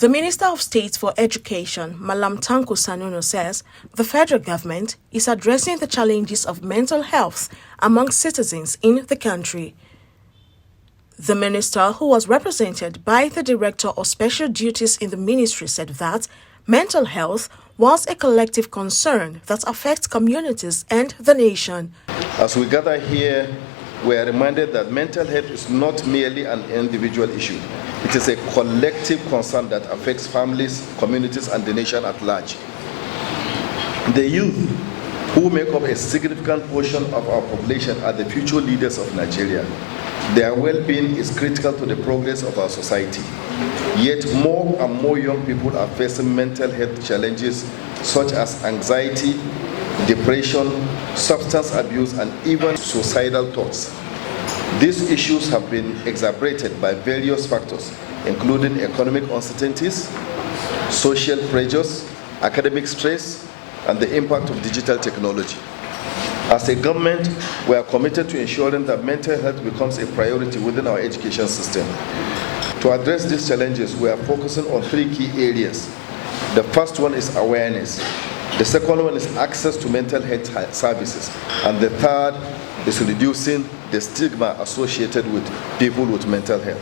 The Minister of State for Education, Malam Tanko Sununu, says the federal government is addressing the challenges of mental health among citizens in the country. The minister, who was represented by the Director of Special Duties in the ministry, said that mental health was a collective concern that affects communities and the nation. As we gather here, we are reminded that mental health is not merely an individual issue. It is a collective concern that affects families, communities, and the nation at large. The youth, who make up a significant portion of our population, are the future leaders of Nigeria. Their well-being is critical to the progress of our society. Yet more and more young people are facing mental health challenges such as anxiety, depression, substance abuse, and even suicidal thoughts. These issues have been exacerbated by various factors, including economic uncertainties, social pressures, academic stress, and the impact of digital technology. As a government, we are committed to ensuring that mental health becomes a priority within our education system. To address these challenges, we are focusing on three key areas. The first one is awareness. The second one is access to mental health services. And the third is reducing the stigma associated with people with mental health.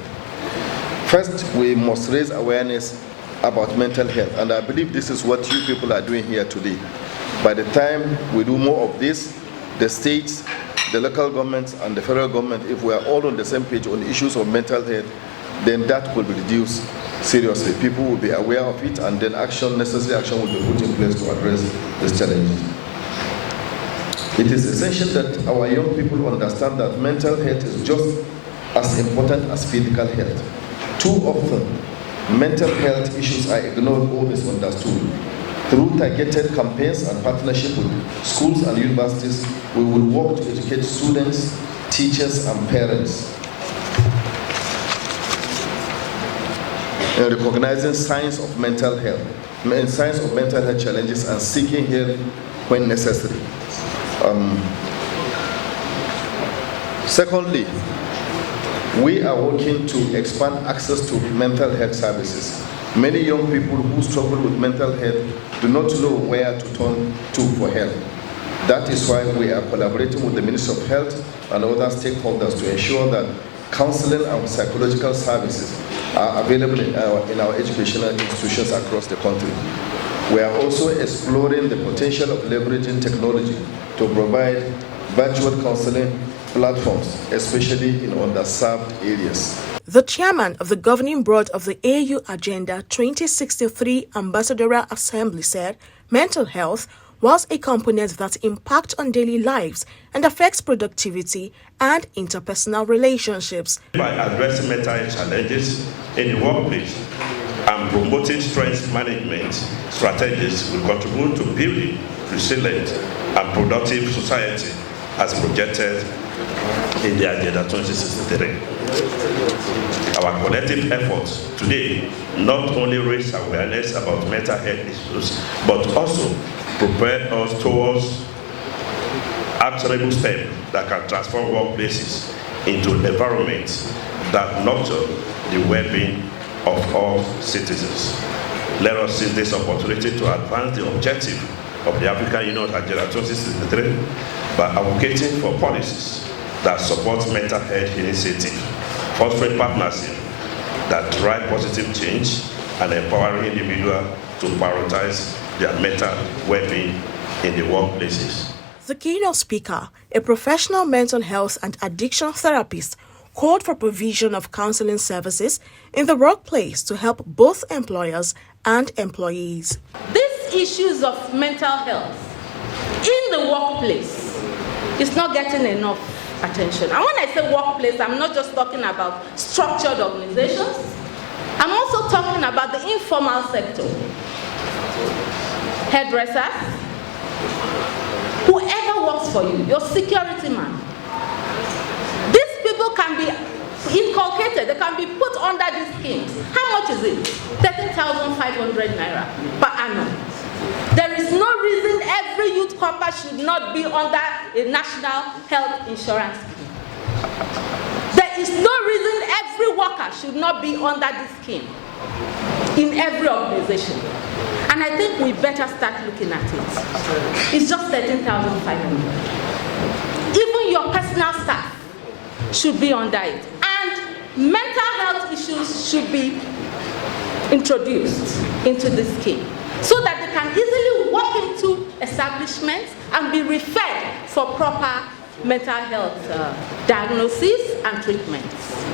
First, we must raise awareness about mental health, and I believe this is what you people are doing here today. By the time we do more of this, the states, the local governments, and the federal government, if we are all on the same page on issues of mental health, then that will be reduced seriously. People will be aware of it, and then necessary action will be put in place to address this challenge. It is essential that our young people understand that mental health is just as important as physical health. Too often, mental health issues are ignored or misunderstood. Through targeted campaigns and partnership with schools and universities, we will work to educate students, teachers, and parents in recognizing signs of mental health challenges and seeking help when necessary. Secondly, we are working to expand access to mental health services. Many young people who struggle with mental health do not know where to turn to for help. That is why we are collaborating with the Ministry of Health and other stakeholders to ensure that counseling and psychological services are available in our educational institutions across the country. We are also exploring the potential of leveraging technology to provide virtual counseling platforms, especially in underserved areas. The chairman of the governing board of the AU Agenda 2063 Ambassadorial Assembly said mental health was a component that impacts on daily lives and affects productivity and interpersonal relationships. By addressing mental health challenges in the workplace and promoting stress management strategies will contribute to building resilient and productive society as projected in the Agenda 2063. Our collective efforts today not only raise awareness about mental health issues, but also prepare us towards actionable steps that can transform workplaces into environments that nurture the well-being of all citizens. Let us seize this opportunity to advance the objective of the African Union Agenda 2063 by advocating for policies that support mental health initiatives, fostering partnerships that drive positive change, and empowering individuals to prioritize their mental well-being in the workplaces. The keynote speaker, a professional mental health and addiction therapist, called for provision of counseling services in the workplace to help both employers and employees. These issues of mental health in the workplace is not getting enough attention. And when I say workplace, I'm not just talking about structured organizations. I'm also talking about the informal sector. Hairdressers, whoever works for you, your security man. These people can be inculcated, they can be put under these schemes. How much is it? 13,500 naira per annum. There is no reason every youth corpus should not be under a national health insurance scheme. There is no reason every worker should not be under this scheme. in every organization. And I think we better start looking at it. It's just 13,500. Even your personal staff should be under it. And mental health issues should be introduced into this scheme so that they can easily walk into establishments and be referred for proper mental health diagnosis and treatments.